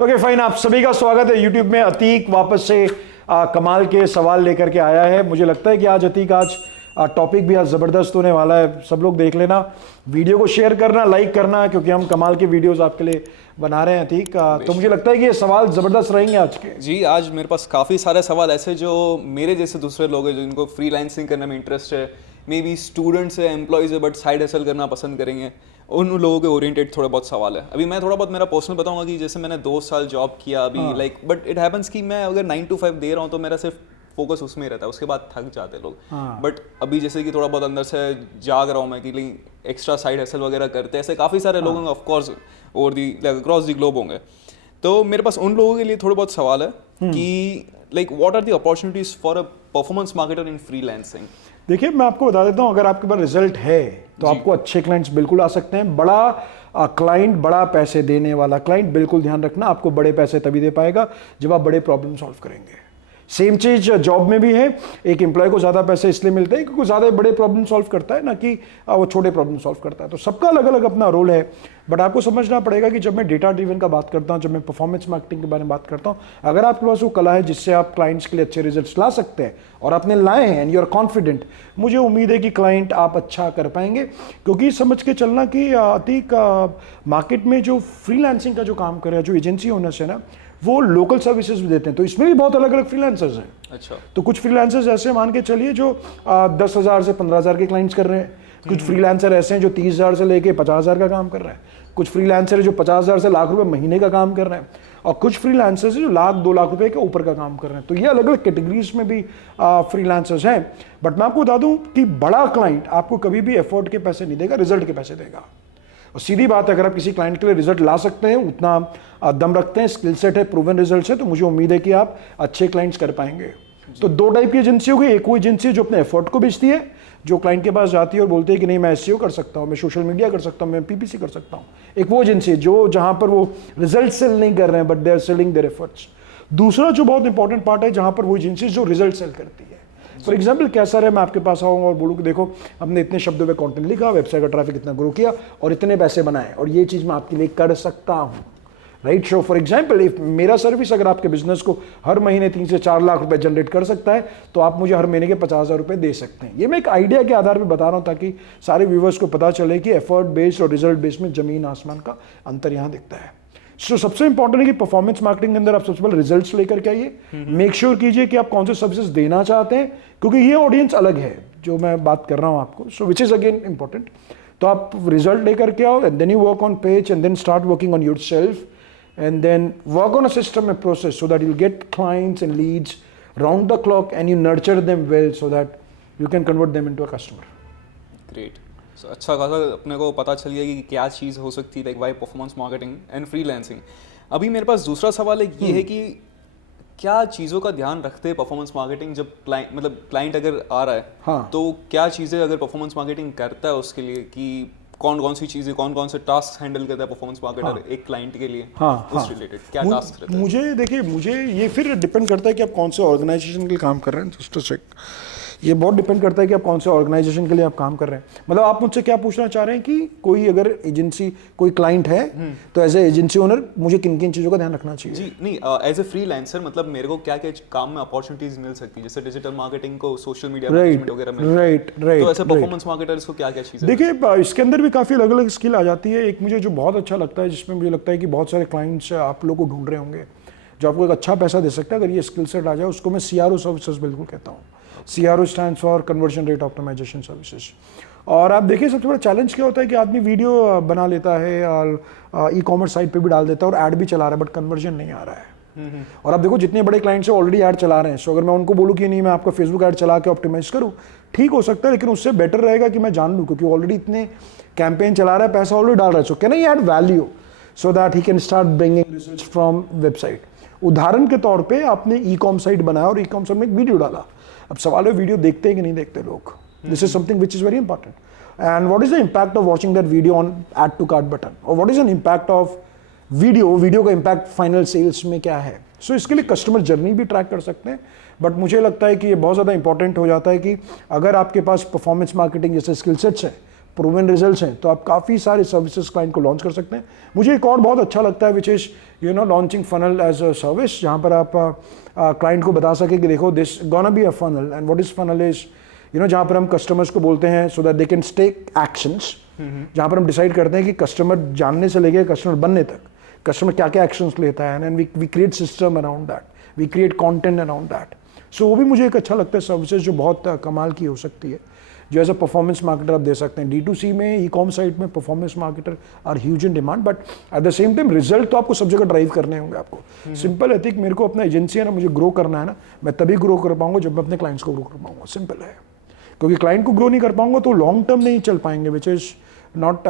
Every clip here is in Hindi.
ओके फाइन, आप सभी का स्वागत है यूट्यूब में। अतीक वापस से कमाल के सवाल लेकर के आया है। मुझे लगता है कि आज टॉपिक भी आज ज़बरदस्त होने वाला है। सब लोग देख लेना, वीडियो को शेयर करना, लाइक करना, क्योंकि हम कमाल के वीडियोस आपके लिए बना रहे हैं। अतीक, तो मुझे लगता है कि ये सवाल ज़बरदस्त रहेंगे आज के। जी, आज मेरे पास काफ़ी सारे सवाल ऐसे जो मेरे जैसे दूसरे लोग हैं जिनको फ्रीलांसिंग करने में इंटरेस्ट है, मे बी स्टूडेंट्स है, एम्प्लॉयज़ है, बट साइड हसल करना पसंद करेंगे, उन लोगों के ओरिएंटेड थोड़े बहुत सवाल है। अभी मैं थोड़ा बहुत मेरा पर्सनल बताऊंगा कि जैसे मैंने 2 साल जॉब किया अभी, लाइक बट इट हैपन्स कि मैं अगर 9 to 5 दे रहा हूँ तो मेरा सिर्फ फोकस उसमें ही रहता है, उसके बाद थक जाते लोग। बट अभी जैसे कि थोड़ा बहुत अंदर से जाग रहा हूँ मैं कि एक्स्ट्रा साइड हसल वगैरह करते हैं, ऐसे काफ़ी सारे लोग होंगे of course over the across the globe होंगे। तो मेरे पास उन लोगों के लिए थोड़े बहुत सवाल है कि like what are the opportunities for a performance marketer in freelancing. देखिए, मैं आपको बता देता हूँ, अगर आपके पास रिजल्ट है तो आपको अच्छे क्लाइंट्स बिल्कुल आ सकते हैं। बड़ा क्लाइंट, बड़ा पैसे देने वाला क्लाइंट, बिल्कुल ध्यान रखना, आपको बड़े पैसे तभी दे पाएगा जब आप बड़े प्रॉब्लम सॉल्व करेंगे। सेम चीज जॉब में भी है। एक एम्प्लॉय को ज़्यादा पैसे इसलिए मिलते हैं क्योंकि ज़्यादा बड़े प्रॉब्लम सॉल्व करता है, ना कि वो छोटे प्रॉब्लम सॉल्व करता है। तो सबका अलग अलग अपना रोल है। बट आपको समझना पड़ेगा कि जब मैं डेटा ड्रिवन का बात करता हूँ, जब मैं परफॉर्मेंस मार्केटिंग के बारे में बात करता हूँ, अगर आपके पास वो कला है जिससे आप क्लाइंट्स के लिए अच्छे रिजल्ट्स ला सकते हैं और आपने लाए हैं एंड यू आर कॉन्फिडेंट, मुझे उम्मीद है कि क्लाइंट आप अच्छा कर पाएंगे। क्योंकि समझ के चलना कि अतीक मार्केट में जो फ्रीलांसिंग का जो काम कर रहा है, जो एजेंसी ओनर्स है ना, वो लोकल सर्विसेज भी देते हैं। तो इसमें भी बहुत अलग अलग फ्रीलांसर्स हैं। अच्छा। तो कुछ फ्रीलांसर्स ऐसे मान के चलिए जो 10,000 से 15,000 के क्लाइंट्स कर रहे हैं। कुछ फ्रीलांसर ऐसे हैं जो 30,000 से लेके 50,000 का काम कर रहे हैं। कुछ फ्रीलांसर है जो 50,000 से लाख रुपए महीने का काम कर रहे हैं। और कुछ फ्रीलांसर्स है जो 1-2 लाख रुपए के ऊपर का काम कर रहे हैं। तो ये अलग अलग कैटेगरीज में भी फ्रीलांसर्स हैं। बट मैं आपको बता दूं कि बड़ा क्लाइंट आपको कभी भी एफर्ट के पैसे नहीं देगा, रिजल्ट के पैसे देगा। और सीधी बात है, अगर आप किसी क्लाइंट के लिए रिजल्ट ला सकते हैं, उतना दम रखते हैं, स्किल सेट है, प्रूवन रिजल्ट है, तो मुझे उम्मीद है कि आप अच्छे क्लाइंट्स कर पाएंगे। तो 2 टाइप की एजेंसी होगी। एक वो एजेंसी जो अपने एफर्ट को बेचती है, जो क्लाइंट के पास जाती है और बोलते हैं कि नहीं मैं एसईओ कर सकता हूँ, मैं सोशल मीडिया कर सकता हूँ, मैं पीपीसी कर सकता हूँ। एक वो एजेंसी है जो जहाँ पर वो रिजल्ट सेल नहीं कर रहे हैं, but they are selling their efforts. दूसरा जो बहुत इंपॉर्टेंट पार्ट है, जहाँ पर वो एजेंसी जो रिजल्ट सेल करती है। फॉर एग्जाम्पल, कैसा है, मैं आपके पास आऊँगा और बोलूँ कि देखो हमने इतने शब्दों पे कंटेंट लिखा, वेबसाइट का ट्रैफिक इतना ग्रो किया और इतने पैसे बनाए, और ये चीज़ मैं आपके लिए कर सकता हूँ, right. So for example, if मेरा सर्विस अगर आपके बिजनेस को हर महीने 3 से 4 लाख रुपए जनरेट कर सकता है, तो आप मुझे हर महीने के 50,000 रुपए दे सकते हैं। ये मैं एक आइडिया के आधार पर बता रहा हूँ ताकि सारे व्यूवर्स को पता चले कि एफर्ट बेस्ड और रिजल्ट बेस्ड में जमीन आसमान का अंतर यहाँ दिखता है। सो सबसे इंपॉर्टेंट है कि परफॉर्मेंस मार्केटिंग के अंदर आप सबसे पहले रिजल्ट्स लेकर के आइए। मेक श्योर कीजिए कि आप कौन से सर्विसेज देना चाहते हैं, क्योंकि ये ऑडियंस अलग है जो मैं बात कर रहा हूँ आपको। So which is again important. तो आप रिजल्ट लेकर के आओ, and then you work on page, and then start working on yourself, and then work on a system and process so that you'll get clients and leads round the clock, and you nurture them well so that you can convert them into a customer. Great. So अच्छा खासा अपने को पता चल गया कि क्या चीज़ हो सकती है, like why performance marketing and freelancing. अभी मेरे पास दूसरा सवाल है, ये है कि क्या चीज़ों का ध्यान रखते हैं परफॉर्मेंस मार्केटिंग जब क्लाइंट अगर आ रहा है, हाँ, तो क्या चीज़ें अगर परफॉर्मेंस मार्केटिंग करता है उसके लिए, कि कौन कौन सी चीज़ें, कौन कौन से टास्क हैंडल करता है परफॉर्मेंस मार्केटर एक क्लाइंट के लिए, उस रिलेटेड क्या टास्क रहता है? मुझे देखिए, मुझे ये फिर डिपेंड करता है कि आप कौन से ऑर्गेनाइजेशन के लिए काम कर रहे हैं। जस्ट चेक, ये बहुत डिपेंड करता है कि आप कौन से ऑर्गेनाइजेशन के लिए आप काम कर रहे हैं। मतलब आप मुझसे क्या पूछना चाह रहे हैं कि कोई अगर एजेंसी, कोई क्लाइंट है, तो एज ए एजेंसी ओनर मुझे किन किन चीज़ों का ध्यान रखना चाहिए? जी नहीं, एज ए फ्रीलांसर मतलब मेरे को क्या क्या काम में अपॉर्चुनिटीज मिल सकती है, जैसे डिजिटल मार्केटिंग को, सोशल मीडिया मैनेजमेंट वगैरह में। राइट। तो ऐसे परफॉर्मेंस मार्केटर्स को क्या क्या चीज़ें? देखिए, इसके अंदर भी काफ़ी अलग अलग स्किल आ जाती है। एक मुझे जो बहुत अच्छा लगता है, जिसमें मुझे लगता है कि बहुत सारे क्लाइंट्स आप लोग को ढूंढ रहे होंगे, जो आपको एक अच्छा पैसा दे सकता है अगर ये स्किल सेट आ जाए, उसको मैं CRO सर्विसेज बिल्कुल कहता हूँ। CRO stands for conversion rate optimization services. और आप देखिए, सबसे बड़ा चैलेंज क्या होता है कि आदमी वीडियो बना लेता है और ई-कॉमर्स साइट पे भी डाल देता है और ऐड भी चला रहा है, बट कन्वर्जन नहीं आ रहा है। और आप देखो, जितने बड़े क्लाइंट्स हैं ऑलरेडी ऐड चला रहे हैं। सो अगर मैं उनको बोलूँ कि नहीं, मैं आपका फेसबुक ऐड चला के ऑप्टिमाइज करूँ, ठीक हो सकता है, लेकिन उससे बेटर रहेगा कि मैं जान लूँ, क्योंकि ऑलरेडी इतने कैंपेन चला रहा है, पैसा ऑलरेडी डाल रहा है। So can I add value so that he can start bringing results from website. उदाहरण के तौर पे आपने ई-कॉम साइट बनाया और ई-कॉम साइट में एक वीडियो डाला। अब सवाल है, वीडियो देखते हैं कि नहीं देखते लोग? This is something which is very important. And what is the impact of watching that video on add to cart button, और what is an impact of video का इम्पैक्ट फाइनल सेल्स में क्या है? सो इसके लिए कस्टमर जर्नी भी ट्रैक कर सकते हैं। बट मुझे लगता है कि ये बहुत ज़्यादा इंपॉर्टेंट हो जाता है कि अगर आपके पास परफॉर्मेंस मार्केटिंग जैसे स्किल सेट्स है, प्रूवन रिजल्ट्स हैं तो आप काफ़ी सारे सर्विसेज क्लाइंट को लॉन्च कर सकते हैं। मुझे एक और बहुत अच्छा लगता है which is launching funnel as a service, जहाँ पर आप क्लाइंट को बता सके कि देखो this gonna be a funnel and what is funnel is जहाँ पर हम कस्टमर्स को बोलते हैं so that they can take actions, जहाँ पर हम डिसाइड करते हैं कि कस्टमर जानने से लेके कस्टमर बनने तक कस्टमर क्या क्या एक्शंस लेता है and we create system around that, we create content around that. So वो भी मुझे एक अच्छा लगता है सर्विसेज जो बहुत कमाल की हो सकती है, जो एज अ परफॉर्मेंस मार्केटर आप दे सकते हैं। D2C में ई कॉम साइट में performance marketer are huge in demand, but at the same time result तो आपको सब जगह ड्राइव करने होंगे आपको। सिंपल है, मेरे को अपना एजेंसी है ना, मुझे ग्रो करना है ना, मैं तभी ग्रो कर पाऊंगा जब मैं अपने क्लाइंट्स को ग्रो कर पाऊंगा, सिंपल है। क्योंकि क्लाइंट को ग्रो नहीं कर पाऊंगा तो लॉन्ग टर्म नहीं चल पाएंगे, which is not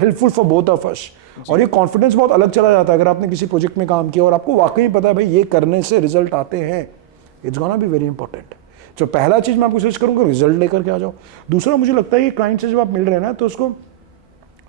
helpful for both of us. और ये कॉन्फिडेंस बहुत अलग चला जाता है अगर आपने किसी प्रोजेक्ट में काम किया और आपको वाकई पता है भाई ये करने से रिजल्ट आते हैं, it's gonna be very important. तो पहला चीज़ मैं आपको सजेस्ट करूँगा रिजल्ट लेकर के आ जाओ। दूसरा मुझे लगता है कि क्लाइंट से जब आप मिल रहे हैं ना तो उसको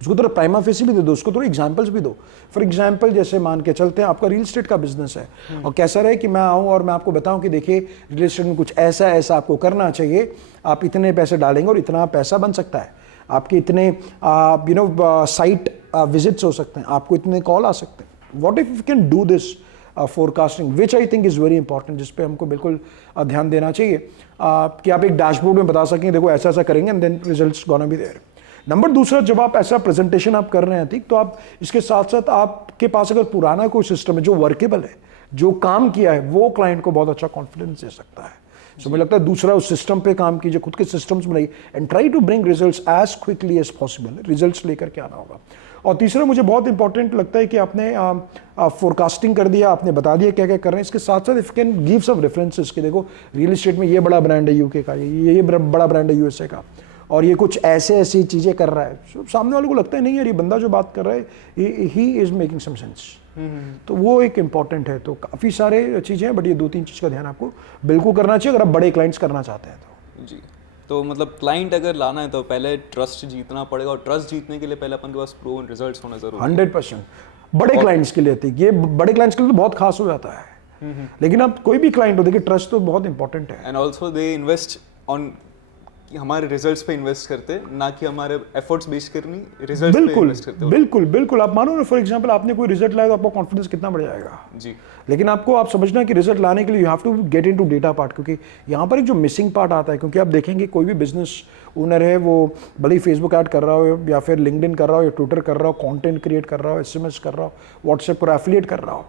थोड़ा प्राइमा फेसी भी दे दो, उसको थोड़ा एग्जाम्पल्स भी दो। फॉर एग्जाम्पल जैसे मान के चलते हैं आपका रियल एस्टेट का बिजनेस है और कैसा रहे कि मैं आऊँ और मैं आपको बताऊँ कि देखिए रियल एस्टेट में कुछ ऐसा ऐसा आपको करना चाहिए, आप इतने पैसे डालेंगे और इतना पैसा बन सकता है, आपके इतने साइट विजिट्स हो सकते हैं, आपको इतने कॉल आ सकते हैं। What if you can do this forecasting which I think is very important, जिस पे हमको बिल्कुल ध्यान देना चाहिए कि आप एक डैशबोर्ड में बता सकें देखो ऐसा ऐसा करेंगे and then results gonna be there. Number दूसरा, जब आप ऐसा प्रेजेंटेशन आप कर रहे हैं ठीक, तो आप इसके साथ साथ आपके पास अगर पुराना कोई सिस्टम है जो वर्केबल है, जो काम किया है, वो क्लाइंट को बहुत अच्छा कॉन्फिडेंस दे सकता है। सो मुझे लगता है दूसरा उस सिस्टम पे काम कीजिए, खुद के सिस्टम्स बनाइए and try to bring results as quickly as possible, results लेकर के आना होगा। और तीसरा मुझे बहुत इंपॉर्टेंट लगता है कि आपने फोरकास्टिंग कर दिया, आपने बता दिया क्या क्या कर रहे हैं, इसके साथ साथ इफ कैन गिव सब रेफरेंसेस कि देखो रियल एस्टेट में ये बड़ा ब्रांड है यूके का, ये बड़ा ब्रांड है यूएसए का, और ये कुछ ऐसे ऐसी चीज़ें कर रहा है। so, सामने वाले को लगता है नहीं यार ये बंदा जो बात कर रहा है he is making some sense. तो वो एक इम्पॉर्टेंट है। तो काफ़ी सारे चीज़ें हैं बट ये 2-3 चीज़ का ध्यान आपको बिल्कुल करना चाहिए अगर आप बड़े क्लाइंट्स करना चाहते हैं तो। जी, तो मतलब क्लाइंट अगर लाना है तो पहले ट्रस्ट जीतना पड़ेगा और ट्रस्ट जीतने के लिए पहले अपन के पास प्रूवन रिजल्ट्स होना जरूरी है। 100% बड़े क्लाइंट्स के लिए ये बड़े क्लाइंट्स के लिए तो बहुत खास हो जाता है, लेकिन आप कोई भी क्लाइंट हो देखिए ट्रस्ट तो बहुत इंपॉर्टेंट है। And also they invest on हमारे रिजल्ट्स पे इन्वेस्ट करते हैं, ना कि हमारे एफर्ट्स बेस करनी रिजल्ट्स पे इन्वेस्ट करते हैं। बिल्कुल बिल्कुल, आप मानो ना फॉर एग्जांपल आपने कोई रिजल्ट लाया तो आपका कॉन्फिडेंस कितना बढ़ जाएगा जी। लेकिन आपको आप समझना कि रिजल्ट लाने के लिए you have to get into data part, क्योंकि यहाँ पर एक जो मिसिंग पार्ट आता है, क्योंकि आप देखेंगे कोई भी बिजनेस ओनर है वो भले ही फेसबुक ऐड कर रहा हो या फिर लिंक्डइन कर रहा हो या ट्विटर कर रहा हो, कंटेंट क्रिएट कर रहा हो, SMS कर रहा हो, व्हाट्सएप पर एफिलिएट कर रहा हो,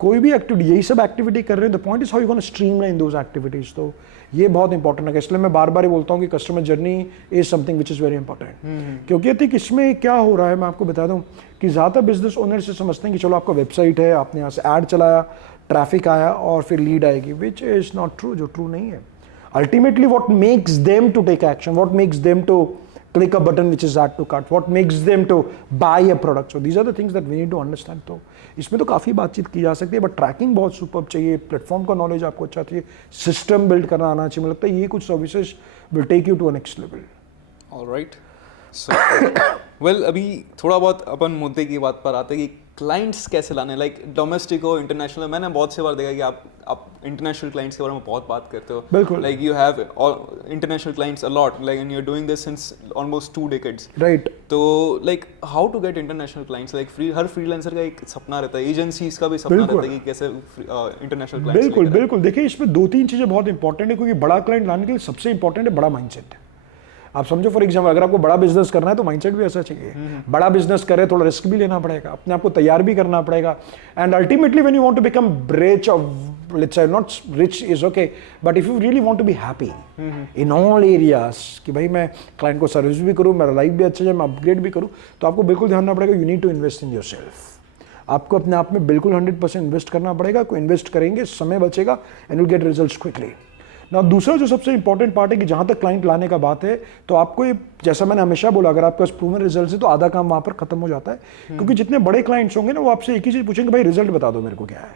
कोई भी एक्टिविटी यही सब एक्टिविटी कर रहे हैं। The point is how you gonna streamline those activities. तो ये बहुत इंपॉर्टेंट है, इसलिए मैं बार बार बोलता हूँ कि customer journey is something which is very important. क्योंकि ठीक इसमें क्या हो रहा है मैं आपको बता दूँ कि ज़्यादा बिजनेस ओनर से समझते हैं कि चलो आपका वेबसाइट है, आपने यहाँ से ऐड चलाया, ट्रैफिक आया और फिर लीड आएगी, विच इज़ नॉट ट्रू, जो ट्रू नहीं है। Ultimately what makes them to take action, what makes them to click a button which is add to cart, what makes them to buy a product, so these are the things that we need to understand। तो इसमें तो काफ़ी बातचीत की जा सकती है बट ट्रैकिंग बहुत सुपर चाहिए, प्लेटफॉर्म का नॉलेज आपको अच्छा चाहिए, सिस्टम बिल्ड करना आना चाहिए। मुझे लगता है ये कुछ services will take you to a next level. Alright, so well अभी थोड़ा बहुत अपन मुद्दे की बात पर आते हैं कि क्लाइंट्स कैसे लाने, लाइक डोमेस्टिक हो इंटरनेशनल। मैंने बहुत से बार देखा कि आप इंटरनेशनल क्लाइंट्स के बारे में बहुत बात करते हो। बिल्कुल, like you have international clients a lot, like and you are doing this since almost 2 decades, right. तो like how to get international clients, like हर फ्रीलांसर का एक सपना रहता है, एजेंसीज का भी सपना रहता है कि कैसे इंटरनेशनल क्लाइंट्स। बिल्कुल बिल्कुल, देखिए इसमें 2-3 चीज़ें बहुत इंपॉर्टेंट है, क्योंकि बड़ा क्लाइंट लाने के लिए सबसे इंपॉर्टेंट है बड़ा माइंडसेट। आप समझो फॉर एग्जाम्पल अगर आपको बड़ा बिजनेस करना है तो माइंडसेट भी ऐसा चाहिए। बड़ा बिजनेस करे थोड़ा रिस्क भी लेना पड़ेगा, अपने आप को तैयार भी करना पड़ेगा, and ultimately when you want to become rich, और let's say not rich is okay, but if you really want to be happy in all areas कि भाई मैं क्लाइंट को सर्विस भी करूँ, मेरा लाइफ भी अच्छा जाए, मैं अपग्रेड भी करूँ, तो आपको बिल्कुल ध्यान रखना पड़ेगा you need to invest in yourself. आपको अपने आप में बिल्कुल 100% इन्वेस्ट करना पड़ेगा। कोई इन्वेस्ट करेंगे, समय बचेगा and you get results quickly. ना दूसरा जो सबसे इंपॉर्टेंट पार्ट है कि जहाँ तक क्लाइंट लाने का बात है तो आपको ये, जैसा मैंने हमेशा बोला, अगर आपके पास प्रूवन रिजल्ट है तो आधा काम वहाँ पर खत्म हो जाता है। क्योंकि जितने बड़े क्लाइंट्स होंगे ना वो आपसे एक ही चीज़ पूछेंगे, भाई रिजल्ट बता दो मेरे को क्या है।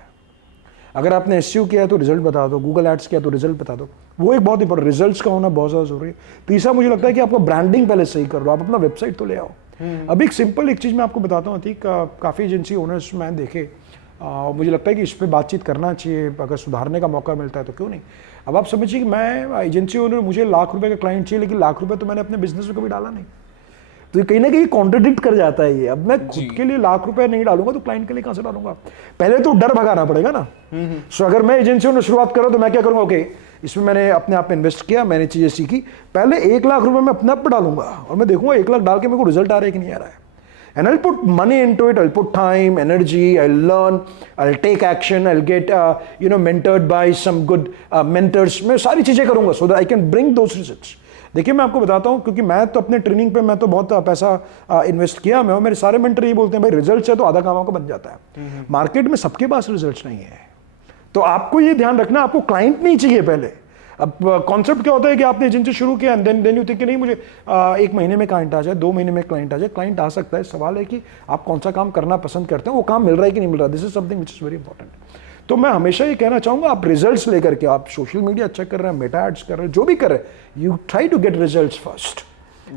अगर आपने SEO किया है तो रिजल्ट बता दो, गूगल एड्स किया तो रिजल्ट बता दो, वो एक बहुत इंपॉर्टेंट, रिजल्ट्स का होना बहुत ज़्यादा जरूरी है। तीसरा मुझे लगता है कि आपको ब्रांडिंग पहले सही कर लो, आप अपना वेबसाइट तो ले आओ। अभी एक सिंपल एक चीज़ मैं आपको बताता हूँ, ठीक काफ़ी एजेंसी ओनर्स मैंने देखे, मुझे लगता है कि इस पर बातचीत करना चाहिए, अगर सुधारने का मौका मिलता है तो क्यों नहीं। अब आप समझिए कि मैं एजेंसी ओनर, मुझे ₹1,00,000 का क्लाइंट चाहिए, लेकिन ₹1,00,000 तो मैंने अपने बिजनेस में कभी डाला नहीं। तो ये कहीं ना कहीं कॉन्ट्रडिक्ट कर जाता है ये। अब मैं खुद के लिए लाख रुपए नहीं डालूंगा तो क्लाइंट के लिए कहां से डालूंगा? पहले तो डर भगाना पड़ेगा ना। सो अगर मैं एजेंसियों ने शुरुआत करा तो मैं क्या करूंगा, ओके इसमें मैंने अपने आप में इन्वेस्ट किया, मैंने चीजें सीखी, पहले 1 लाख रुपए मैं अपने आप पे डालूंगा और मैं देखूंगा 1 लाख डाल के मेरे को रिजल्ट आ रहा है कि नहीं आ रहा है। And I'll put money into it, I'll put time, energy, I'll learn, I'll take action, I'll get mentored by some good mentors. मैं सारी चीज़ें करूँगा so that I can bring those results. देखिए मैं आपको बताता हूँ, क्योंकि मैं तो अपने ट्रेनिंग पे मैं तो बहुत पैसा इन्वेस्ट किया मैं, और मेरे सारे मेंटर ये बोलते हैं भाई रिजल्ट है तो आधा काम आपका बन जाता है। मार्केट में सबके पास रिजल्ट नहीं है, तो आपको ये ध्यान रखना, आपको क्लाइंट नहीं चाहिए पहले। अब कॉन्सेप्ट क्या होता है कि आपने एजेंसी शुरू किया एंड देन यू थिंक कि नहीं मुझे 1 महीने में क्लाइंट आ जाए, 2 महीने में क्लाइंट आ जाए। क्लाइंट आ सकता है, सवाल है कि आप कौन सा काम करना पसंद करते हैं, वो काम मिल रहा है कि नहीं मिल रहा। This is something which is very important. तो मैं हमेशा ये कहना चाहूंगा, आप रिजल्ट्स लेकर के, आप सोशल मीडिया अच्छा कर रहे हैं, मेटा एड्स कर रहे हैं, जो भी कर रहे हैं, you try to get results first,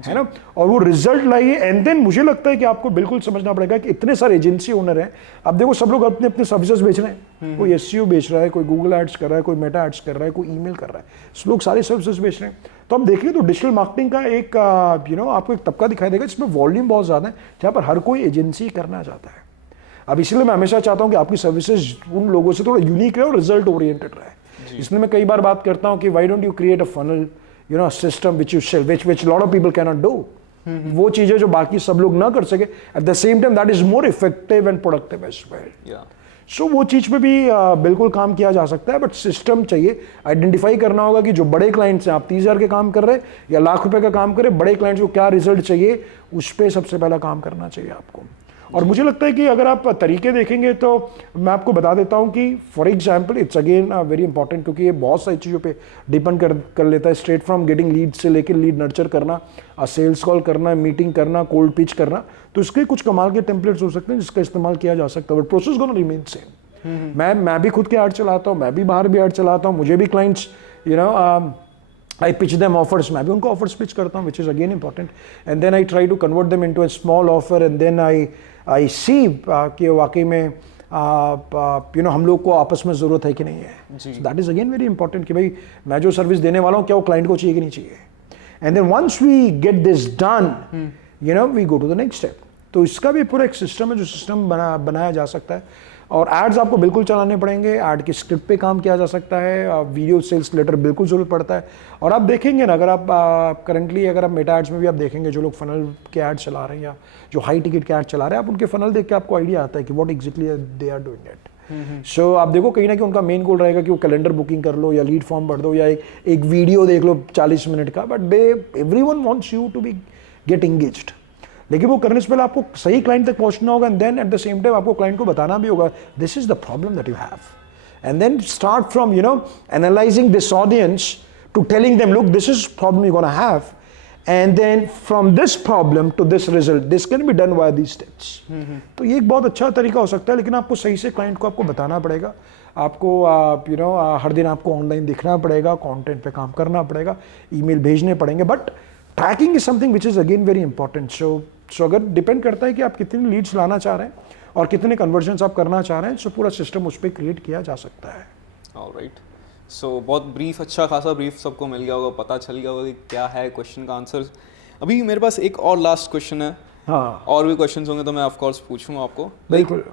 है ना, और वो रिजल्ट लाइए एंड देन मुझे लगता है कि आपको बिल्कुल समझना पड़ेगा कि इतने सारे एजेंसी ओनर हैं। अब देखो सब लोग अपने अपने सर्विसेज बेच रहे हैं, कोई एसईओ बेच रहा है, कोई गूगल एड्स कर रहा है, कोई मेटा एड्स कर रहा है, कोई ईमेल कर रहा है, लोग सारे सर्विसेज बेच रहे हैं। तो हम देखिए तो डिजिटल मार्केटिंग का एक आपको एक तबका दिखाई देगा जिसमें वॉल्यूम बहुत ज़्यादा है, जहाँ पर हर कोई एजेंसी करना चाहता है। अब इसलिए मैं हमेशा चाहता हूँ कि आपकी सर्विसेज उन लोगों से थोड़ा यूनिक रहे और रिजल्ट ओरिएंटेड रहे। इसलिए मैं कई बार बात करता हूँ कि why don't you create a funnel, system which you sell, which lot of people can not do. वो चीजें जो बाकी सब लोग ना कर सके, at the same time that is more effective and productive as well. So वो चीज पे भी बिल्कुल काम किया जा सकता है, बट सिस्टम चाहिए। आइडेंटिफाई करना होगा कि जो बड़े क्लाइंट्स हैं, आप 30,000 के काम कर रहे हैं या लाख रुपए का काम कर रहे हैं, बड़े क्लाइंट्स को क्या रिजल्ट चाहिए, उस पर सबसे पहला काम करना चाहिए आपको। और मुझे लगता है कि अगर आप तरीके देखेंगे तो मैं आपको बता देता हूं कि for example it's again very important, क्योंकि ये बहुत सारी चीज़ों पे डिपेंड कर लेता है, स्ट्रेट फ्रॉम गेटिंग लीड से लेकर लीड नर्चर करना, सेल्स कॉल करना, मीटिंग करना, कोल्ड पिच करना। तो इसके कुछ कमाल के टेम्पलेट्स हो सकते हैं जिसका इस्तेमाल किया जा सकता है, but process gonna remain same. मैं भी खुद के ऐड चलाता हूँ, मैं भी बाहर भी ऐड चलाता हूँ, मुझे भी clients I pitch them offers, मैं भी उनको offers pitch करता हूँ, which is again important, and then I try to convert them into a small offer, and then I see कि वाकई में हम लोग को आपस में ज़रूरत है कि नहीं है। So that is again very important कि भाई मैं जो सर्विस देने वाला हूँ क्या वो क्लाइंट को चाहिए कि नहीं चाहिए। And then once we get this done, we go to the next step। तो इसका भी पूरा एक सिस्टम है जो सिस्टम बनाया जा सकता है। और एड्स आपको बिल्कुल चलाने पड़ेंगे, ऐड की स्क्रिप्ट पे काम किया जा सकता है, वीडियो सेल्स लेटर बिल्कुल जरूरत पड़ता है। और आप देखेंगे ना, अगर आप करंटली अगर आप मेटा एड्स में भी आप देखेंगे जो लोग फनल के ऐड चला रहे हैं या जो हाई टिकट के ऐड चला रहे हैं, आप उनके फनल देख के आपको आइडिया आता है कि what exactly they are doing it. So आप देखो कहीं ना कहीं उनका मेन गोल रहेगा कि वो कैलेंडर बुकिंग कर लो या लीड फॉर्म भर दो या एक वीडियो देख लो 40 मिनट का, but everyone wants you to be get engaged. लेकिन वो करने से पहले आपको सही क्लाइंट तक पहुंचना होगा, and then at the same time आपको क्लाइंट को बताना भी होगा this is the problem that you have, and then start from analysing this audience to telling them look this is problem you gonna have, and then from this problem to this result this can be done by these steps. तो ये एक बहुत अच्छा तरीका हो सकता है, लेकिन आपको सही से क्लाइंट को आपको बताना पड़ेगा, आपको हर दिन आपको ऑनलाइन दिखना पड़ेगा, कंटेंट पे काम करना पड़ेगा, ईमेल भेजने पड़ेंगे, but tracking is something which is again very important. So अगर डिपेंड करता है कि आप कितने लीड्स लाना चाह रहे हैं और कितने कन्वर्जन्स आप करना चाह रहे हैं, सो पूरा सिस्टम उस पर क्रिएट किया जा सकता है। ऑलराइट, सो बहुत ब्रीफ, अच्छा खासा ब्रीफ सबको मिल गया होगा, पता चल गया होगा कि क्या है क्वेश्चन का आंसर। अभी मेरे पास एक और लास्ट क्वेश्चन है। हाँ, और भी क्वेश्चंस होंगे तो मैं ऑफ कोर्स पूछूंगा आपको। बिल्कुल।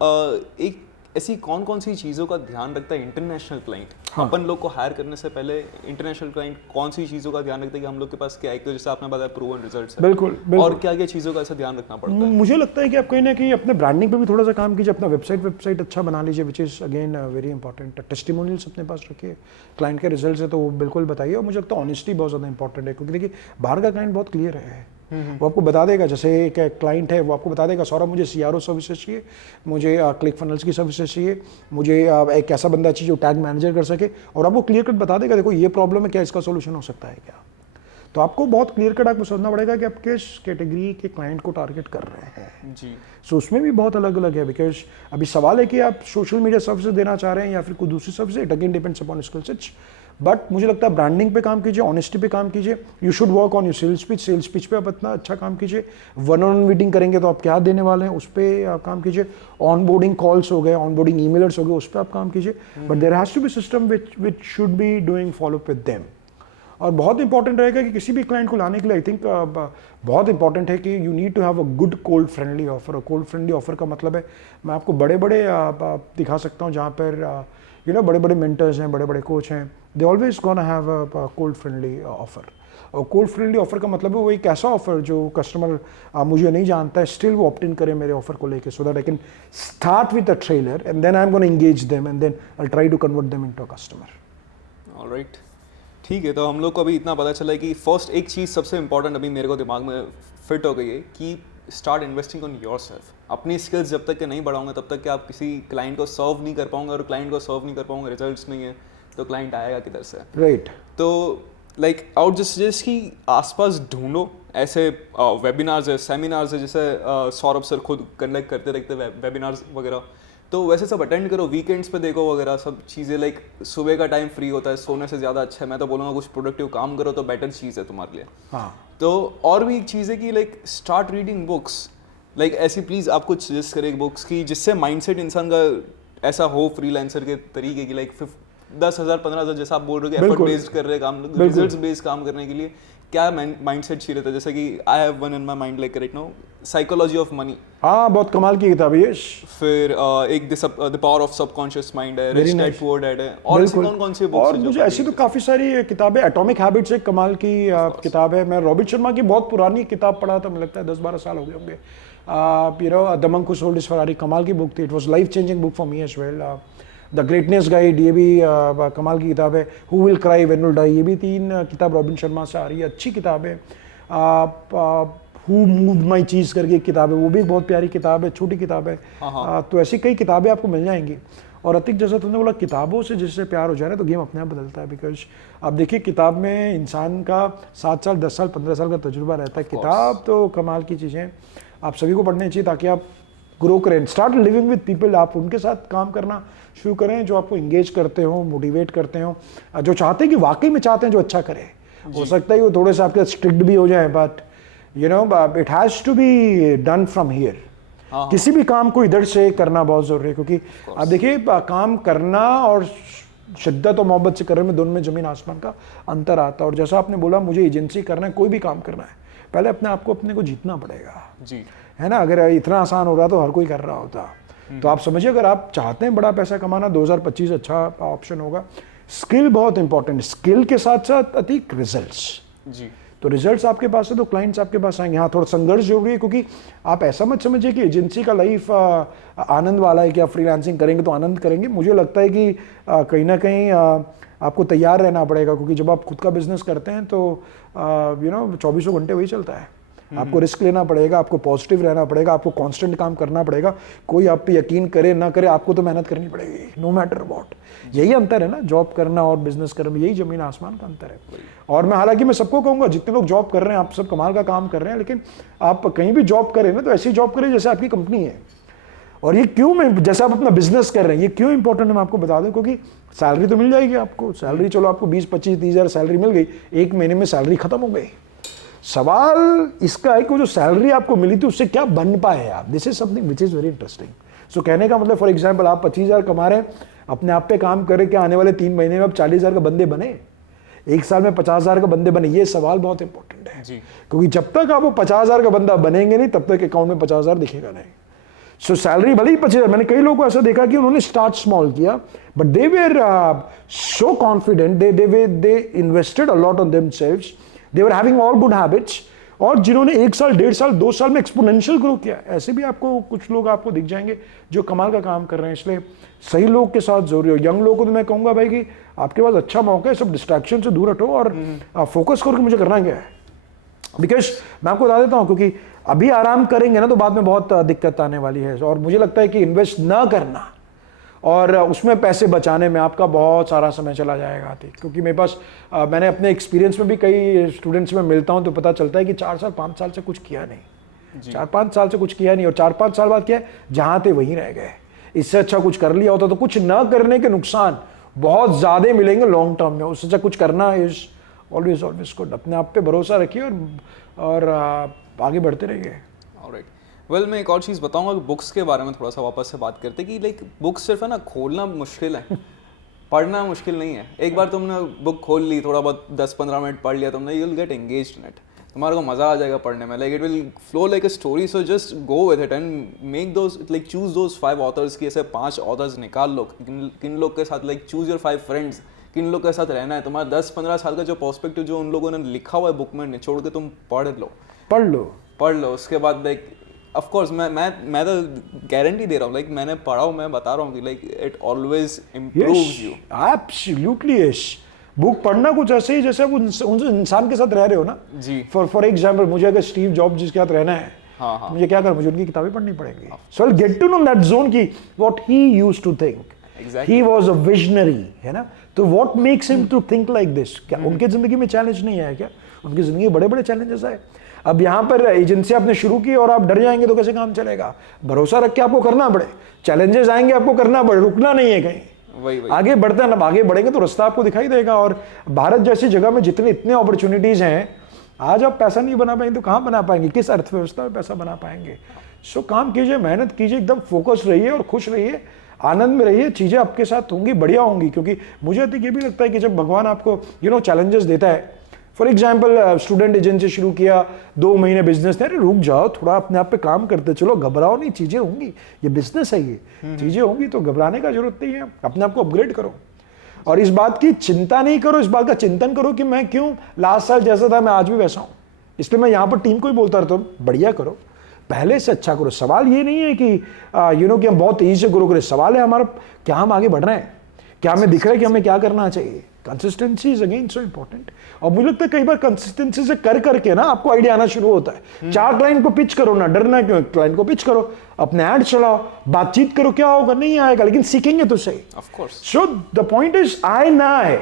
एक ऐसी कौन कौन सी चीज़ों का ध्यान रखता है इंटरनेशनल क्लाइंट? हाँ। अपन लोग को हायर करने से पहले इंटरनेशनल क्लाइंट कौन सी चीज़ों का ध्यान रखता है कि हम लोग के पास क्या है, जैसे आपने बताया प्रूवन रिजल्ट्स है, बिल्कुल। और क्या क्या चीज़ों का ऐसा ध्यान रखना पड़ता है? मुझे लगता है कि आप कहीं ना कहीं अपने ब्रांडिंग पे भी थोड़ा सा काम कीजिए, अपना वेबसाइट अच्छा बना लीजिए, which is again very important. Testimonials अपने पास रखिए, क्लाइंट के रिजल्ट है तो वो बिल्कुल बताइए। और मुझे लगता है ऑनेस्टी बहुत ज़्यादा इंपॉर्टेंट है, क्योंकि देखिए बाहर का क्लाइंट बहुत क्लियर है, वो आपको बता देगा। जैसे एक क्लाइंट है वो आपको बता देगा सौरभ मुझे CRO सर्विसेज चाहिए, मुझे क्लिक फनल्स की सर्विसेज चाहिए, मुझे एक ऐसा बंदा चाहिए जो टैग मैनेजर कर सके, और आपको क्लियर कट बता देगा देखो ये प्रॉब्लम है, क्या इसका सोल्यूशन हो सकता है क्या। तो आपको बहुत क्लियर कट आपको समझना पड़ेगा कि आप किस कैटेगरी के क्लाइंट को टारगेट कर रहे हैं जी। सो उसमें भी बहुत अलग अलग है, बिकॉज अभी सवाल है कि आप सोशल मीडिया सर्विसेज देना चाह रहे हैं या फिर कोई दूसरी service, it again depends upon skill sets. But मुझे लगता है ब्रांडिंग पे काम कीजिए, ऑनेस्टी पे काम कीजिए, you should work on your sales pitch पे आप इतना अच्छा काम कीजिए। वन ऑन मीटिंग करेंगे तो आप क्या देने वाले हैं उस पर काम कीजिए, ऑन बोर्डिंग कॉल्स हो गए, ऑन बोर्डिंग ईमेलर्स हो गए, उस पर आप काम कीजिए, but there has to be system which should be doing follow up with them. और बहुत इंपॉर्टेंट रहेगा कि किसी भी क्लाइंट को लाने के लिए आई थिंक बहुत इंपॉर्टेंट है कि you need to have a good cold friendly offer. और कोल्ड फ्रेंडली ऑफर का मतलब है मैं आपको बड़े बड़े दिखा सकता हूँ जहाँ पर बड़े बड़े मेंटर्स हैं, बड़े बड़े कोच हैं, they always gonna have a cold friendly offer. और कोल्ड फ्रेंडली ऑफर का मतलब है वो एक ऐसा ऑफर जो कस्टमर मुझे नहीं जानता है, स्टिल वो ऑप्ट इन करे मेरे ऑफर को लेके, so that I can start with a trailer and then I am gonna engage them and then I try to convert them into a customer. Alright, ठीक है। तो हम लोग को अभी इतना पता चला है कि फर्स्ट एक चीज़ सबसे इंपॉर्टेंट अभी मेरे को दिमाग में फिट हो गई है कि स्टार्ट इन्वेस्टिंग ऑन योरसेल्फ। अपनी स्किल्स जब तक के नहीं बढ़ाओगे तब तक कि आप किसी क्लाइंट को सर्व नहीं कर पाओगे, और क्लाइंट को सर्व नहीं कर पाओगे, रिजल्ट्स नहीं है, तो क्लाइंट आएगा किधर से? राइट। तो लाइक आउट जस्ट कि आसपास ढूंढो ऐसे वेबिनार्स है, सेमिनार्स है, जैसे सौरभ सर खुद कंडक्ट करते रहते वेबिनार्स वगैरह, तो वैसे सब अटेंड करो, वीकेंड्स पे देखो वगैरह सब चीज़ें। लाइक सुबह का टाइम फ्री होता है, सोने से ज़्यादा अच्छा है। मैं तो बोलूँगा कुछ प्रोडक्टिव काम करो तो बेटर चीज़ है तुम्हारे लिए। हाँ। तो और भी एक चीज़ है कि like start reading books. Like ऐसी प्लीज़ आप कुछ सजेस्ट करें बुक्स की जिससे माइंडसेट इंसान का ऐसा हो फ्रीलांसर के तरीके की, लाइक 10,000 15,000 जैसा आप बोल रहे हो कि एफर्ट बेस्ड कर रहे काम, रिजल्ट्स बेस्ड काम करने के लिए क्या माइंडसेट चाहिए रहता है? जैसे कि I have one in my mind like right now, psychology of money. हाँ, बहुत कमाल की किताब है ये। फिर एक the power of subconscious mind है, रिच डैड पुअर डैड है, और ऐसी कौन सी बुक्स? और मुझे ऐसी तो काफ़ी सारी किताबें, एटॉमिक हैबिट्स एक कमाल की किताब है। मैं रॉबिन शर्मा की बहुत पुरानी किताब पढ़ा था, मुझे लगता है 10-12 साल हो गए होंगे। The monk who sold his Ferrari, कमाल की बुक थी। It was life changing book for me as well. The greatness guide, ये भी कमाल की किताब है। Who will cry when will die, ये भी 3 किताब रॉबिन शर्मा से आ रही है, अच्छी किताब है। हु मूव्ड माई चीज़ करके एक किताब है, वो भी बहुत प्यारी किताब है, छोटी किताब है। तो ऐसी कई किताबें आपको मिल जाएंगी। और अतिक जैसा तुमने बोला, किताबों से जिससे प्यार हो जाए ना तो गेम अपने आप बदलता है। बिकॉज आप देखिए किताब में इंसान का 7 साल 10 साल 15 साल का तजुर्बा रहता है। किताब तो कमाल की चीज़ें आप सभी को पढ़नी चाहिए ताकि आप ग्रो करें। स्टार्ट लिविंग विद पीपल, आप उनके साथ काम करना शुरू करें जो आपको इंगेज करते हो, मोटिवेट करते हो, जो चाहते हैं कि वाकई में चाहते हैं जो अच्छा करे। हो सकता है वो थोड़े से आपके स्ट्रिक्ट भी हो जाए, but it has to be done from here. किसी भी काम को इधर से करना बहुत ज़रूरी है, क्योंकि आप देखिए काम करना और शिद्दत और मोहब्बत से करने में दोनों में ज़मीन आसमान का अंतर आता है। और जैसा आपने बोला, मुझे एजेंसी करना है, कोई भी काम करना है, पहले अपने को जीतना पड़ेगा जी, है ना। अगर इतना आसान हो रहा तो हर कोई कर रहा होता। तो आप समझिए, अगर आप चाहते हैं बड़ा पैसा कमाना, 2025 अच्छा ऑप्शन होगा। स्किल बहुत इंपॉर्टेंट, स्किल के साथ साथ अधिक रिजल्ट्स जी। तो रिजल्ट्स आपके पास है तो क्लाइंट्स आपके पास आएंगे। हाँ, थोड़ा संघर्ष जरूरी है, क्योंकि आप ऐसा मत समझिए कि एजेंसी का लाइफ आनंद वाला है कि आप फ्रीलांसिंग करेंगे तो आनंद करेंगे। मुझे लगता है कि कहीं ना कहीं आपको तैयार रहना पड़ेगा, क्योंकि जब आप खुद का बिजनेस करते हैं तो 24 घंटे वही चलता है। आपको रिस्क लेना पड़ेगा, आपको पॉजिटिव रहना पड़ेगा, आपको कांस्टेंट काम करना पड़ेगा। कोई आप पे यकीन करे ना करे, आपको तो मेहनत करनी पड़ेगी, नो मैटर व्हाट। यही अंतर है ना, जॉब करना और बिजनेस करना में, यही जमीन आसमान का अंतर है। और मैं हालांकि मैं सबको कहूँगा, जितने लोग जॉब कर रहे हैं, आप सब कमाल का काम कर रहे हैं, लेकिन आप कहीं भी जॉब करें ना तो ऐसी जॉब करें जैसे आपकी कंपनी है। और ये क्यों, मैं जैसे आप अपना बिजनेस कर रहे हैं, ये क्यों इंपॉर्टेंट है मैं आपको बता दूं। क्योंकि सैलरी तो मिल जाएगी आपको, सैलरी चलो आपको 20-25-30 हज़ार सैलरी मिल गई, 1 महीने में सैलरी खत्म हो गई। सवाल इसका है कि जो सैलरी आपको मिली थी उससे क्या बन पाए आप। This is something which is very interesting. So कहने का मतलब, फॉर एग्जाम्पल आप 25,000 कमा रहे हैं, अपने आप पे काम करें कि आने वाले 3 महीने में आप 40,000 का बंदे बने, 1 साल में 50,000 का बंदे बने। ये सवाल बहुत इंपॉर्टेंट है जी। क्योंकि जब तक आप वो 50,000 का बंदा बनेंगे नहीं, तब तक अकाउंट में 50,000 दिखेगा नहीं। सो सैलरी भले ही 25,000, मैंने कई लोगों को ऐसा देखा कि उन्होंने स्टार्ट स्मॉल किया, but they were so confident, they invested a lot on themselves, they were having all good habits, और जिन्होंने 1 साल 1.5 साल 2 साल में एक्सपोनेंशियल ग्रो किया। ऐसे भी आपको कुछ लोग आपको दिख जाएंगे जो कमाल का काम कर रहे हैं। इसलिए सही लोग के साथ जरूरी हो। यंग लोगों को तो मैं कहूँगा भाई कि आपके पास अच्छा मौका है, सब डिस्ट्रैक्शन से दूर हटो और फोकस करो कि मुझे करना क्या है। बिकॉज मैं आपको बता देता हूँ, क्योंकि अभी आराम करेंगे ना तो बाद में बहुत दिक्कत आने वाली है। और मुझे लगता है कि इन्वेस्ट ना करना और उसमें पैसे बचाने में आपका बहुत सारा समय चला जाएगा। क्योंकि मेरे पास मैंने अपने एक्सपीरियंस में भी कई स्टूडेंट्स में मिलता हूं तो पता चलता है कि 4 साल 5 साल से कुछ किया नहीं, 4-5 साल से कुछ किया नहीं, और 4-5 साल बाद क्या है, जहां थे वहीं रह गए। इससे अच्छा कुछ कर लिया होता तो कुछ ना करने के नुकसान बहुत ज़्यादा मिलेंगे लॉन्ग टर्म में। उससे अच्छा कुछ करना इज ऑलवेज गुड। अपने आप पे भरोसा रखिए और आगे बढ़ते रहिए। ऑलराइट, वेल मैं एक और चीज़ बताऊंगा कि बुक्स के बारे में थोड़ा सा वापस से बात करते कि लाइक बुक्स सिर्फ है ना खोलना मुश्किल है, पढ़ना मुश्किल नहीं है, एक बार तुमने बुक खोल ली, थोड़ा बहुत 10-15 मिनट पढ़ लिया तुमने, you will get engaged in it, तुम्हारे को मजा आ जाएगा पढ़ने में, like it will flow like a story, so just go with it and make those, like choose those 5 authors की, ऐसे 5 ऑथर्स निकाल लो, किन लोग के साथ, लाइक चूज योर 5 फ्रेंड्स, किन लोग के साथ रहना है, तुम्हारा 10-15 साल का जो पर्सपेक्टिव जो उन लोगों ने लिखा हुआ है बुक में निचोड़ के तुम पढ़ लो, उसके बाद लाइक ऑफ कोर्स मैं तो गारंटी दे रहा हूँ, लाइक मैंने पढ़ा हूँ, मैं बता रहा हूँ कि like it always improves you. Absolutely yes, book पढ़ना कुछ ऐसे ही जैसे आप उन इंसान के साथ रह रहे हो ना जी। फॉर एग्जांपल मुझे अगर स्टीव जॉब्स जिसके साथ रहना है, हाँ। मुझे क्या करना, मुझे उनकी किताबें पढ़नी पड़ेंगी, so I will get to know that zone की what he used to think, he was a visionary, है ना, तो what makes him to think like this, क्या उनके जिंदगी में चैलेंज नहीं आया क्या, उनकी जिंदगी में बड़े बड़े चैलेंजेस आए। अब यहाँ पर एजेंसी आपने शुरू की और आप डर जाएंगे तो कैसे काम चलेगा, भरोसा रख के आपको करना पड़े, चैलेंजेस आएंगे आपको करना पड़े, रुकना नहीं है कहीं, वही आगे बढ़ते हैं, आगे बढ़ेंगे तो रास्ता आपको दिखाई देगा। और भारत जैसी जगह में जितने इतने अपॉर्चुनिटीज हैं, आज आप पैसा नहीं बना पाएंगे तो कहाँ बना पाएंगे, किस अर्थव्यवस्था में पैसा बना पाएंगे। सो काम कीजिए, मेहनत कीजिए, एकदम फोकस रहिए और खुश रहिए, आनंद में रहिए, चीजें आपके साथ होंगी, बढ़िया होंगी। क्योंकि मुझे तो ये भी लगता है कि जब भगवान आपको चैलेंजेस देता है, फॉर एग्जाम्पल स्टूडेंट एजेंसी शुरू किया, 2 महीने बिजनेस है, रुक जाओ थोड़ा, अपने आप पे काम करते चलो, घबराओ नहीं, चीजें होंगी, ये बिजनेस है, ये चीजें होंगी, तो घबराने का जरूरत नहीं है, अपने आप को अपग्रेड करो और इस बात की चिंता नहीं करो, इस बात का चिंतन करो कि मैं क्यों लास्ट साल जैसा था मैं आज भी वैसा हूं। इसलिए मैं यहाँ पर टीम को ही बोलता रहता हूँ, बढ़िया करो, पहले से अच्छा करो। सवाल ये नहीं है कि कि हम बहुत तेजी से ग्रो करें, सवाल है हमारा क्या हम आगे बढ़ रहे हैं, क्या हमें दिख रहा है कि हमें क्या करना चाहिए। Consistency is again so important. और मुझे लगता है कई बार कंसिस्टेंसी से कर करके ना आपको आइडिया आना शुरू होता है। 4 क्लाइंट को पिच करो ना, डरना क्यों, क्लाइंट को पिच करो, अपने ऐड चलाओ, बातचीत करो, क्या होगा, नहीं आएगा लेकिन सीखेंगे तो सही। Of course. So the point is आए ना आए,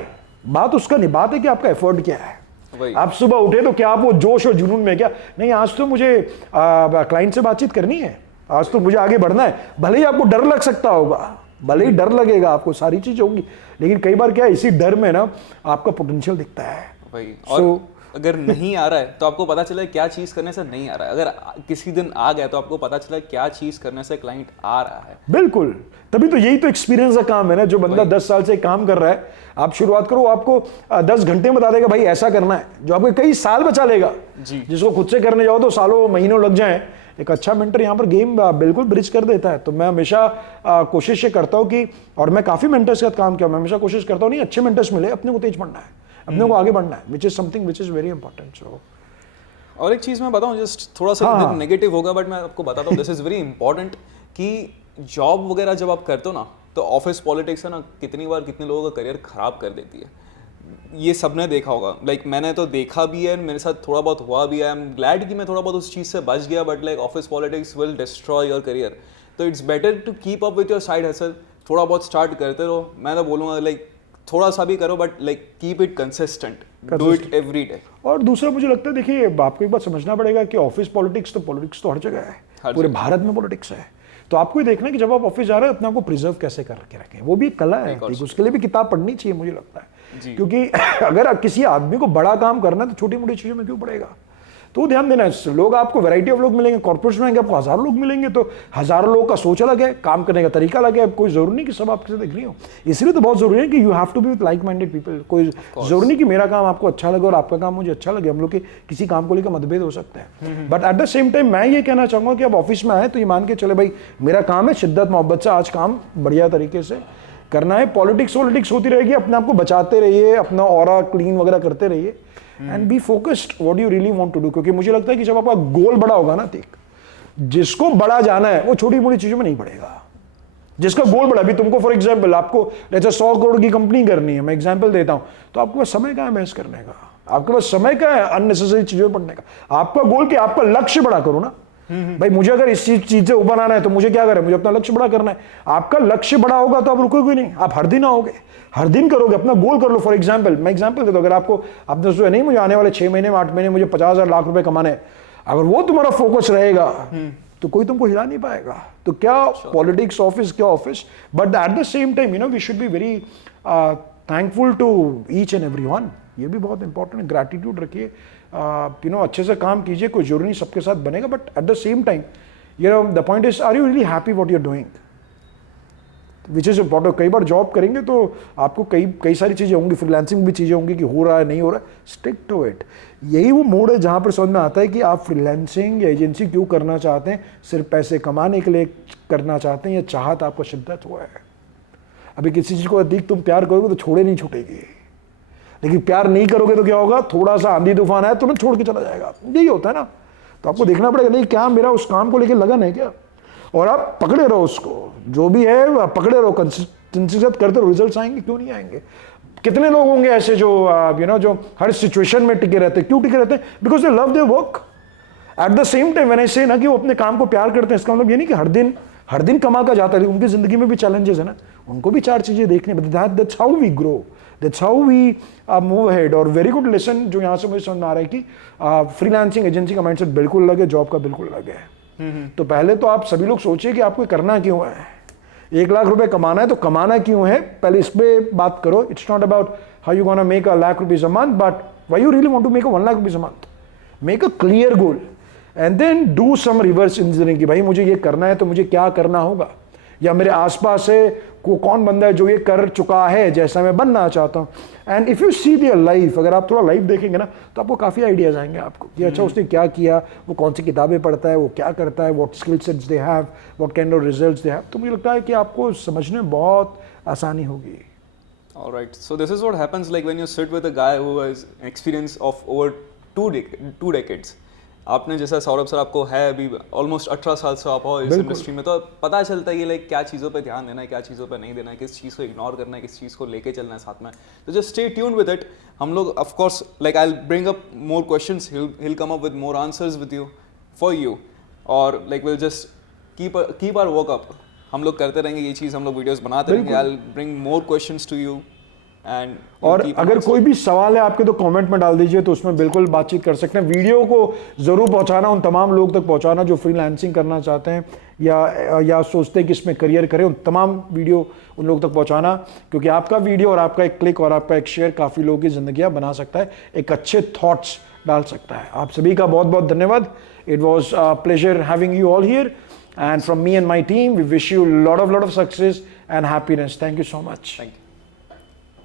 बात उसका नहीं, बात है कि आपका एफर्ट क्या है। आप सुबह उठे तो क्या आप वो जोश और जुनून में क्या, नहीं आज तो मुझे क्लाइंट से बातचीत करनी है, आज तो मुझे आगे बढ़ना है, भले ही आपको डर लग सकता होगा, भले ही डर लगेगा आपको, सारी चीज होगी, लेकिन कई बार क्या है, इसी डर में ना आपका पोटेंशियल दिखता है। वही। और अगर नहीं आ रहा है तो आपको पता चला क्या चीज करने से नहीं आ रहा है, अगर किसी दिन आ गया तो आपको पता चला क्या चीज करने से क्लाइंट आ रहा है। बिल्कुल, तभी तो यही तो एक्सपीरियंस का काम है ना। जो बंदा 10 साल से काम कर रहा है, आप शुरुआत करो, आपको 10 घंटे में बता देगा भाई ऐसा करना है, जो आपको कई साल बचा लेगा जी। जिसको खुद से करने जाओ तो सालों महीनों लग जाए। एक अच्छा मेंटर यहाँ पर गेम बिल्कुल ब्रिज कर देता है। तो मैं हमेशा कोशिश ये करता हूँ कि, और मैं काफी मेंटर्स के साथ काम किया, मैं हमेशा कोशिश करता हूँ नहीं अच्छे मेंटर्स मिले, अपने को तेज बढ़ना है, अपने को आगे बढ़ना है, which is something which is very important. So और एक चीज मैं बताऊं, जस्ट थोड़ा सा नेगेटिव होगा बट मैं आपको बताता हूँ, दिस इज वेरी इंपॉर्टेंट, कि जॉब वगैरह जब आप करते हो ना, तो ऑफिस पॉलिटिक्स है ना, कितनी बार कितने लोगों का करियर खराब कर देती है। ये सबने देखा होगा, लाइक मैंने तो देखा भी है, मेरे साथ थोड़ा बहुत हुआ भी है। आई एम ग्लैड कि मैं थोड़ा बहुत उस चीज़ से बच गया, but like office politics will destroy your career. तो it's better to keep up with your side hustle, थोड़ा बहुत स्टार्ट करते रहो। मैं तो बोलूँगा लाइक थोड़ा सा भी करो, but like keep it consistent, do it every day. और दूसरा मुझे लगता है, देखिए आपको एक बात समझना पड़ेगा कि ऑफिस पॉलिटिक्स तो हर जगह है, पूरे भारत में पॉलिटिक्स है। तो आपको ये देखना है कि जब आप ऑफिस जा रहे हैं अपने आप को प्रिजर्व कैसे करके रखें, वो भी एक कला है, उसके लिए भी किताब पढ़नी चाहिए मुझे लगता है। क्योंकि अगर किसी आदमी को बड़ा काम करना है तो छोटी मोटी चीजों में क्यों पड़ेगा। तो ध्यान देना, लोग आपको वैरायटी ऑफ लोग मिलेंगे, कॉर्पोरेट में आपको हजारों लोग मिलेंगे, तो हजारों लोगों का सोच अलग है, काम करने का तरीका अलग है। कोई जरूरी नहीं कि सब आपके साथ एग्री हो, इसलिए तो बहुत जरूरी है कि you have to be with like minded people. कोई जरूरी नहीं कि मेरा काम आपको अच्छा लगे और आपका काम मुझे अच्छा लगे, हम लोग के किसी काम को लेकर मतभेद हो सकते हैं। But at the same time मैं ये कहना चाहूंगा कि आप ऑफिस में आए तो ये मान के चले भाई मेरा काम है शिद्दत मोहब्बत से आज काम बढ़िया तरीके से करना है। पॉलिटिक्स होती रहेगी, अपने आप को बचाते रहिए, अपना ऑरा क्लीन वगैरह करते रहिए and be focused what you really want to do. क्योंकि मुझे लगता है कि जब आपका गोल बड़ा होगा ना, जिसको बड़ा जाना है वो छोटी मोटी चीजों में नहीं पड़ेगा। जिसका गोल बड़ा, भी तुमको फॉर एग्जांपल आपको जैसे 100 करोड़ की कंपनी करनी है, मैं एग्जांपल देता हूं, तो आपके पास समय कहां है बहस करने का, आपके पास समय कहां है अननेसेसरी चीजों में पढ़ने का। आपका गोल क्या, आपका लक्ष्य बड़ा करो ना भाई, मुझे अगर इस चीज से ऊपर आना है तो मुझे क्या करना है, मुझे अपना लक्ष्य बड़ा करना है। आपका लक्ष्य बड़ा होगा तो आप रुकोगे नहीं, आप हर दिन आओगे, हर दिन करोगे, अपना गोल कर लो। फॉर एग्जांपल मैं एग्जांपल देता हूं, अगर आपने सोचा नहीं मुझे आने वाले 6 महीने में 8 महीने मुझे 50,000 लाख रुपए कमाने हैं, अगर वो तुम्हारा फोकस रहेगा तो कोई तुमको हिला नहीं पाएगा। तो क्या पॉलिटिक्स ऑफिस, क्या office, but at the same time we should be very thankful to each and every one. ये भी बहुत इंपॉर्टेंट है, ग्रैटिट्यूड रखिए, अच्छे से काम कीजिए, कोई जरूरी नहीं सबके साथ बनेगा, but at the same time the point is are you really happy what you are doing. Which is important. कई बार जॉब करेंगे तो आपको कई सारी चीज़ें होंगी, फ्रीलांसिंग में भी चीज़ें होंगी कि हो रहा है नहीं हो रहा है, स्टिक टू इट। यही वो मोड है जहाँ पर समझ में आता है कि आप फ्रीलांसिंग या एजेंसी क्यों करना चाहते हैं, सिर्फ पैसे कमाने के लिए करना चाहते हैं या चाहत आपको शिद्दत हुआ है। अभी किसी चीज़ को अधिक तुम प्यार करोगे तो छोड़े नहीं छूटेगी, लेकिन प्यार नहीं करोगे तो क्या होगा, थोड़ा सा आंधी तूफान आया तुरंत छोड़ के चला जाएगा। यही होता है ना। तो आपको देखना पड़ेगा नहीं क्या मेरा उस काम को लेकर लगन है क्या, और आप पकड़े रहो उसको, जो भी है आप पकड़े रहो, कंसिस्टेंट करते रहो, रिजल्ट्स आएंगे, क्यों नहीं आएंगे। कितने लोग होंगे ऐसे जो जो हर सिचुएशन में टिके रहते हैं, क्यों टिके रहते हैं, because they love their work. Eight the same time when I से ना कि वो अपने काम को प्यार करते हैं, इसका मतलब ये नहीं कि हर दिन कमा का जाता है, उनकी जिंदगी में भी चैलेंजेस है ना, उनको भी 4 चीजें देखनी है। That's how we grow, that's how we move ahead. और वेरी गुड लेसन जो यहाँ से मुझे समझ में आ रहा है कि फ्रीलांसिंग एजेंसी का माइंडसेट बिल्कुल अलग है, जॉब का बिल्कुल अलग है। तो पहले तो आप सभी लोग सोचिए कि आपको करना क्यों है। 1 लाख रुपए कमाना है तो कमाना क्यों है, पहले इस पे बात करो। It's not about how you gonna make $1 lakh a month, but why you really want to make $1 lakh a month. Make a clear goal and then do some reverse engineering कि भाई मुझे ये करना है तो मुझे क्या करना होगा, या मेरे आसपास है कौन बंदा है जो ये कर चुका है जैसा मैं बनना चाहता हूँ। And if you see their life, अगर आप थोड़ा लाइफ देखेंगे ना तो आपको काफ़ी आइडियाज़ आएंगे आपको कि अच्छा उसने क्या किया, वो कौन सी किताबें पढ़ता है, वो क्या करता है, what skill sets they have, what kind of results they have. तो मुझे लगता है कि आपको समझने में बहुत आसानी होगी। Alright, so this is what happens like when you sit with a guy who has experience of over two decades. आपने जैसा सौरभ सर आपको है अभी ऑलमोस्ट 18 साल से आप हो इस इंडस्ट्री में, तो पता चलता है कि लाइक क्या चीज़ों पे ध्यान देना है, क्या चीज़ों पे नहीं देना है, किस चीज़ को इग्नोर करना है, किस चीज़ को लेके चलना है साथ में। तो just stay tuned with it. हम लोग of course like I will bring up more questions, he will come up with more answers with you for you, और like will just keep our work up. हम लोग करते रहेंगे ये चीज़, हम लोग वीडियोस बनाते रहेंगे। I will bring more questions to you. और अगर कोई भी सवाल है आपके तो कमेंट में डाल दीजिए, तो उसमें बिल्कुल बातचीत कर सकते हैं। वीडियो को ज़रूर पहुंचाना, उन तमाम लोग तक पहुंचाना जो फ्रीलांसिंग करना चाहते हैं या सोचते हैं कि इसमें करियर करें, उन तमाम वीडियो उन लोग तक पहुंचाना, क्योंकि आपका वीडियो और आपका एक क्लिक और आपका एक शेयर काफ़ी लोगों की ज़िंदगियाँ बना सकता है, एक अच्छे थॉट्स डाल सकता है। आप सभी का बहुत बहुत धन्यवाद। It was a pleasure having you all here, and from me and my team we wish you lot of success and happiness. Thank you so much. Thank you.